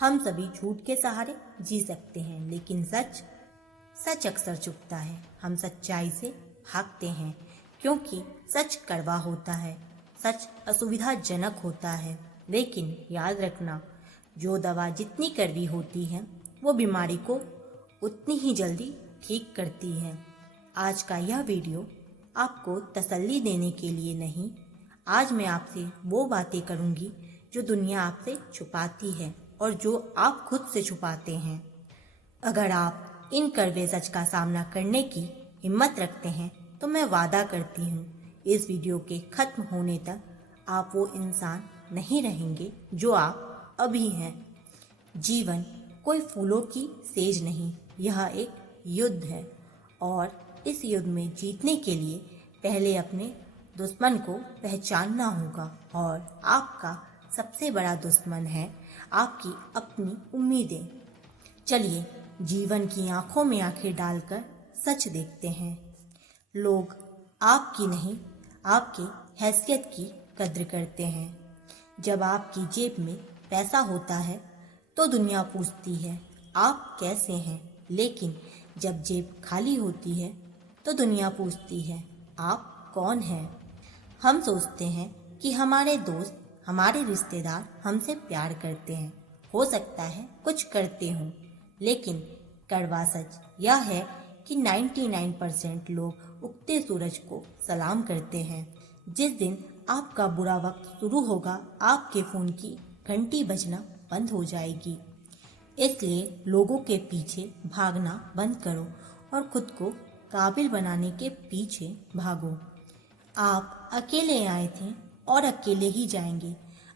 हम सभी झूठ के सहारे जी सकते हैं, लेकिन सच अक्सर चुपता है। हम सच्चाई से भागते हैं क्योंकि सच कड़वा होता है, सच असुविधाजनक होता है। लेकिन याद रखना, जो दवा जितनी कड़वी होती है वो बीमारी को उतनी ही जल्दी ठीक करती है। आज का यह वीडियो आपको तसल्ली देने के लिए नहीं, आज मैं आपसे वो बातें करूंगी जो दुनिया आपसे छुपाती है और जो आप खुद से छुपाते हैं। अगर आप इन कड़वे सच का सामना करने की हिम्मत रखते हैं तो मैं वादा करती हूँ, इस वीडियो के खत्म होने तक आप वो इंसान नहीं रहेंगे जो आप अभी हैं। जीवन कोई फूलों की सेज नहीं, यह एक युद्ध है और इस युद्ध में जीतने के लिए पहले अपने दुश्मन को पहचानना होगा। और आपका सबसे बड़ा दुश्मन है आपकी अपनी उम्मीदें। चलिए जीवन की आंखों में आंखें डालकर सच देखते हैं। लोग आपकी नहीं, आपकी हैसियत की कद्र करते हैं। जब आपकी जेब में पैसा होता है तो दुनिया पूछती है आप कैसे हैं, लेकिन जब जेब खाली होती है तो दुनिया पूछती है आप कौन हैं। हम सोचते हैं कि हमारे दोस्त, हमारे रिश्तेदार हमसे प्यार करते हैं, हो सकता है कुछ करते हों, लेकिन कड़वा सच यह है कि 99% लोग उगते सूरज को सलाम करते हैं। जिस दिन आपका बुरा वक्त शुरू होगा, आपके फ़ोन की घंटी बजना बंद हो जाएगी। इसलिए लोगों के पीछे भागना बंद करो और खुद को काबिल बनाने के पीछे भागो। आप अकेले आए थे और अकेले ही जाएंगे।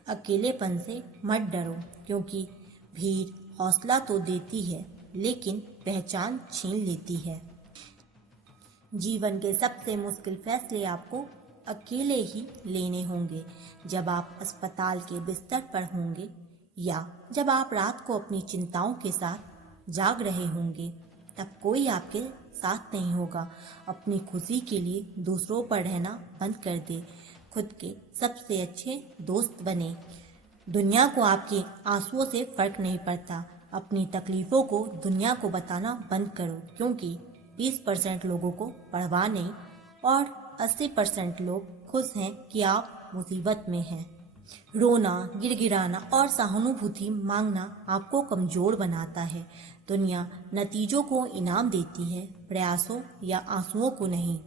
अकेलेपन से मत डरो, क्योंकि भीड़ हौसला तो देती है लेकिन पहचान छीन लेती है। जीवन के सबसे मुश्किल फैसले आपको अकेले ही लेने होंगे। जब आप अस्पताल के बिस्तर पर होंगे या जब आप रात को अपनी चिंताओं के साथ जाग रहे होंगे, तब कोई आपके साथ नहीं होगा। अपनी खुशी के लिए दूसरों पर रहना बंद कर दे, खुद के सबसे अच्छे दोस्त बने। दुनिया को आपके आंसुओं से फर्क नहीं पड़ता। अपनी तकलीफों को दुनिया को बताना बंद करो, क्योंकि 20% लोगों को परवाह नहीं और 80% लोग खुश हैं कि आप मुसीबत में हैं। रोना, गिड़गिड़ाना और सहानुभूति मांगना आपको कमजोर बनाता है। दुनिया नतीजों को इनाम देती है, प्रयासों या आंसुओं को नहीं।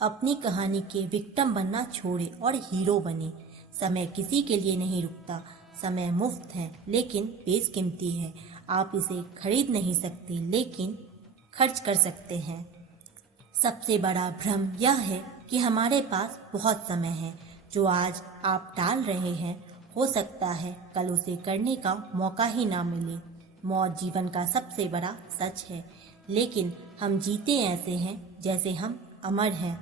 अपनी कहानी के विक्टिम बनना छोड़े और हीरो बने। समय किसी के लिए नहीं रुकता। समय मुफ्त है लेकिन बेशकीमती है। आप इसे खरीद नहीं सकते, लेकिन खर्च कर सकते हैं। सबसे बड़ा भ्रम यह है कि हमारे पास बहुत समय है। जो आज आप टाल रहे हैं, हो सकता है कल उसे करने का मौका ही ना मिले। मौत जीवन का सबसे बड़ा सच है, लेकिन हम जीते ऐसे हैं जैसे हम अमर हैं।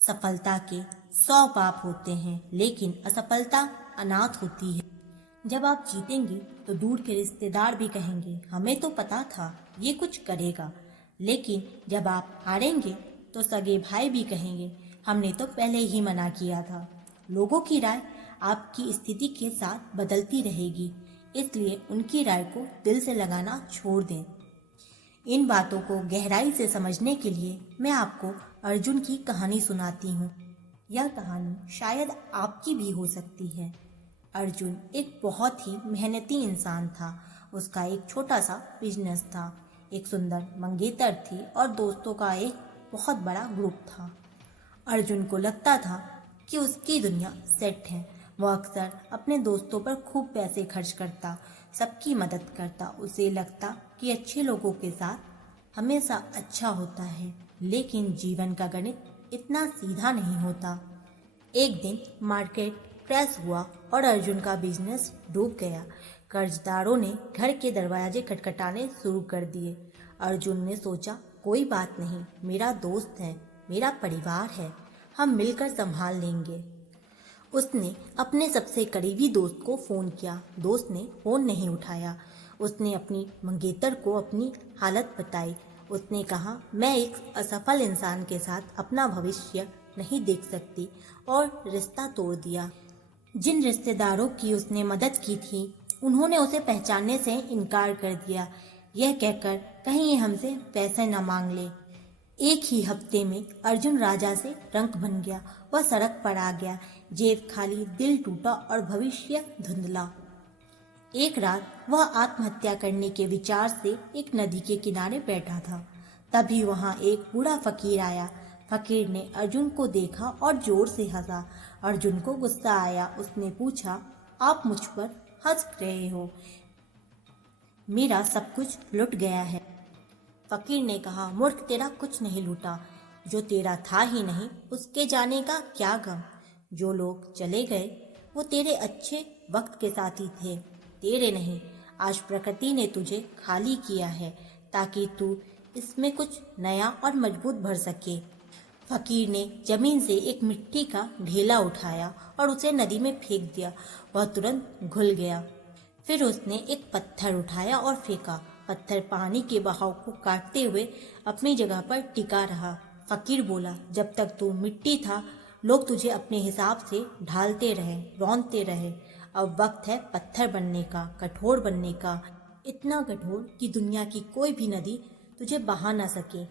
सफलता के 100 बाप होते हैं, लेकिन असफलता अनाथ होती है। जब आप जीतेंगे तो दूर के रिश्तेदार भी कहेंगे हमें तो पता था ये कुछ करेगा, लेकिन जब आप हारेंगे तो सगे भाई भी कहेंगे हमने तो पहले ही मना किया था। लोगों की राय आपकी स्थिति के साथ बदलती रहेगी, इसलिए उनकी राय को दिल से लगाना छोड़ दें। इन बातों को गहराई से समझने के लिए मैं आपको अर्जुन की कहानी सुनाती हूँ। यह कहानी शायद आपकी भी हो सकती है। अर्जुन एक बहुत ही मेहनती इंसान था। उसका एक छोटा सा बिजनेस था, एक सुंदर मंगेतर थी और दोस्तों का एक बहुत बड़ा ग्रुप था। अर्जुन को लगता था कि उसकी दुनिया सेट है। वह अक्सर अपने दोस्तों पर खूब पैसे खर्च करता, सबकी मदद करता। उसे लगता कि अच्छे लोगों के साथ हमेशा अच्छा होता है, लेकिन जीवन का गणित इतना सीधा नहीं होता। एक दिन मार्केट क्रैश हुआ और अर्जुन का बिजनेस डूब गया। कर्जदारों ने घर के दरवाजे खटखटाने शुरू कर दिए। अर्जुन ने सोचा कोई बात नहीं, मेरा दोस्त है, मेरा परिवार है, हम मिलकर संभाल लेंगे। उसने अपने सबसे करीबी दोस्त को फ़ोन किया। दोस्त ने फ़ोन नहीं उठाया। उसने अपनी मंगेतर को अपनी हालत बताई। उसने कहा मैं एक असफल इंसान के साथ अपना भविष्य नहीं देख सकती, और रिश्ता तोड़ दिया। जिन रिश्तेदारों की उसने मदद की थी उन्होंने उसे पहचानने से इनकार कर दिया, यह कहकर कहीं ये हमसे पैसे न मांग ले। एक ही हफ्ते में अर्जुन राजा से रंक बन गया। वह सड़क पर आ गया, जेब खाली, दिल टूटा और भविष्य धुंधला। एक रात वह आत्महत्या करने के विचार से एक नदी के किनारे बैठा था। तभी वहां एक बूढ़ा फकीर आया। फकीर ने अर्जुन को देखा और जोर से हंसा। अर्जुन को गुस्सा आया। उसने पूछा, आप मुझ पर हंस रहे हो? मेरा सब कुछ लुट गया है। फकीर ने कहा, मूर्ख, तेरा कुछ नहीं लूटा। जो तेरा था ही नहीं उसके जाने का क्या गम। जो लोग चले गए वो तेरे अच्छे वक्त के साथी थे, तेरे नहीं। आज प्रकृति ने तुझे खाली किया है ताकि तू इसमें कुछ नया और मजबूत भर सके। फकीर ने जमीन से एक मिट्टी का ढेला उठाया और उसे नदी में फेंक दिया। वह तुरंत घुल गया। फिर उसने एक पत्थर उठाया और फेंका। पत्थर पानी के बहाव को काटते हुए अपनी जगह पर टिका रहा। फकीर बोला, जब तक तू मिट्टी था लोग तुझे अपने हिसाब से ढालते रहे, रौंदते रहे। अब वक्त है पत्थर बनने का, कठोर बनने का, इतना कठोर कि दुनिया की कोई भी नदी तुझे बहा ना सके।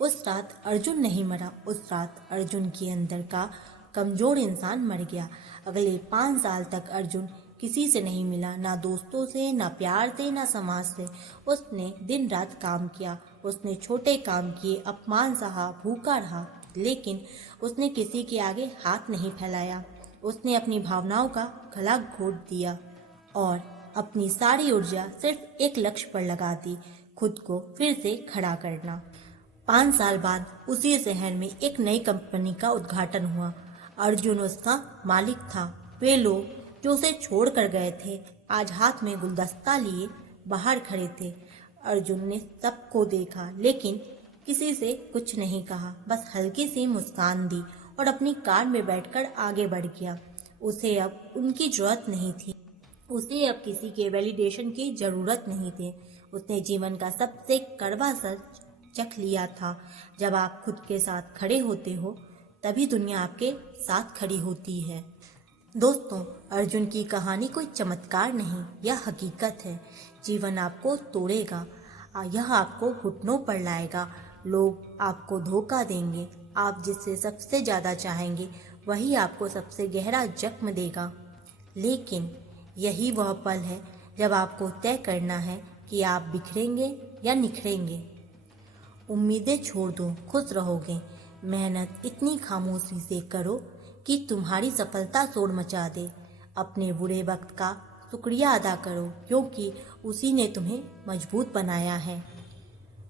उस रात अर्जुन नहीं मरा। उस रात अर्जुन के अंदर का कमजोर इंसान मर गया। अगले 5 साल तक अर्जुन किसी से नहीं मिला, ना दोस्तों से, ना प्यार से, ना समाज से। उसने दिन रात काम किया। उसने छोटे काम किए, अपमान सहा, भूखा रहा, लेकिन उसने किसी के आगे हाथ नहीं फैलाया। उसने अपनी भावनाओं का गला घोट दिया और अपनी सारी ऊर्जा सिर्फ एक लक्ष्य पर लगा दी, खुद को फिर से खड़ा करना। 5 साल बाद उसी शहर में एक नई कंपनी का उद्घाटन हुआ। अर्जुन उसका मालिक था। वे लोग जो उसे छोड़ कर गए थे आज हाथ में गुलदस्ता लिए बाहर खड़े थे। अर्जुन ने सबको देखा लेकिन किसी से कुछ नहीं कहा, बस हल्की सी मुस्कान दी और अपनी कार में बैठकर आगे बढ़ गया। उसे अब उनकी जरूरत नहीं थी। उसे अब किसी के वैलिडेशन की जरूरत नहीं थी। उसने जीवन का सबसे कड़वा सच चख लिया था। जब आप खुद के साथ खड़े होते हो तभी दुनिया आपके साथ खड़ी होती है। दोस्तों, अर्जुन की कहानी कोई चमत्कार नहीं, यह हकीकत है। जीवन आपको तोड़ेगा, यह आपको घुटनों पर लाएगा। लोग आपको धोखा देंगे। आप जिससे सबसे ज़्यादा चाहेंगे वही आपको सबसे गहरा जख्म देगा। लेकिन यही वह पल है जब आपको तय करना है कि आप बिखरेंगे या निखरेंगे। उम्मीदें छोड़ दो, खुश रहोगे। मेहनत इतनी खामोशी से करो कि तुम्हारी सफलता शोर मचा दे। अपने बुरे वक्त का शुक्रिया अदा करो क्योंकि उसी ने तुम्हें मजबूत बनाया है।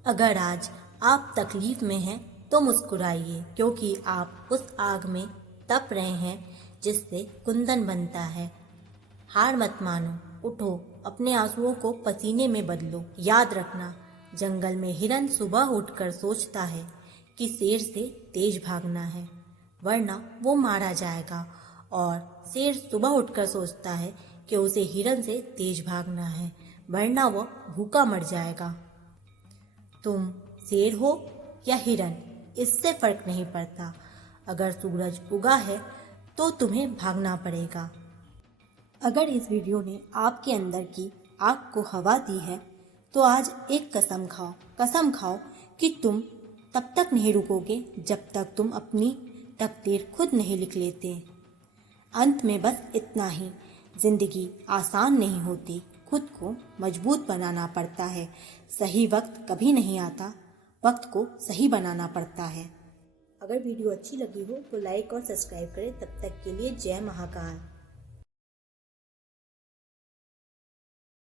अगर आज आप तकलीफ में हैं तो मुस्कुराइए क्योंकि आप उस आग में तप रहे हैं जिससे कुंदन बनता है। हार मत मानो, उठो, अपने आंसुओं को पसीने में बदलो। याद रखना, जंगल में हिरन सुबह उठकर सोचता है कि शेर से तेज भागना है, वरना वो मारा जाएगा। और शेर सुबह उठकर सोचता है कि उसे हिरन से तेज भागना है, वरना वो भूखा मर जाएगा। तुम शेर हो या हिरन, इससे फर्क नहीं पड़ता। अगर सूरज उगा है तो तुम्हें भागना पड़ेगा। अगर इस वीडियो ने आपके अंदर की आग को हवा दी है तो आज एक कसम खाओ। कसम खाओ कि तुम तब तक नहीं रुकोगे जब तक तुम अपनी तकदीर खुद नहीं लिख लेते। अंत में बस इतना ही, जिंदगी आसान नहीं होती, खुद को मजबूत बनाना पड़ता है। सही वक्त कभी नहीं आता, वक्त को सही बनाना पड़ता है। अगर वीडियो अच्छी लगी हो तो लाइक और सब्सक्राइब करें। तब तक के लिए जय महाकाल।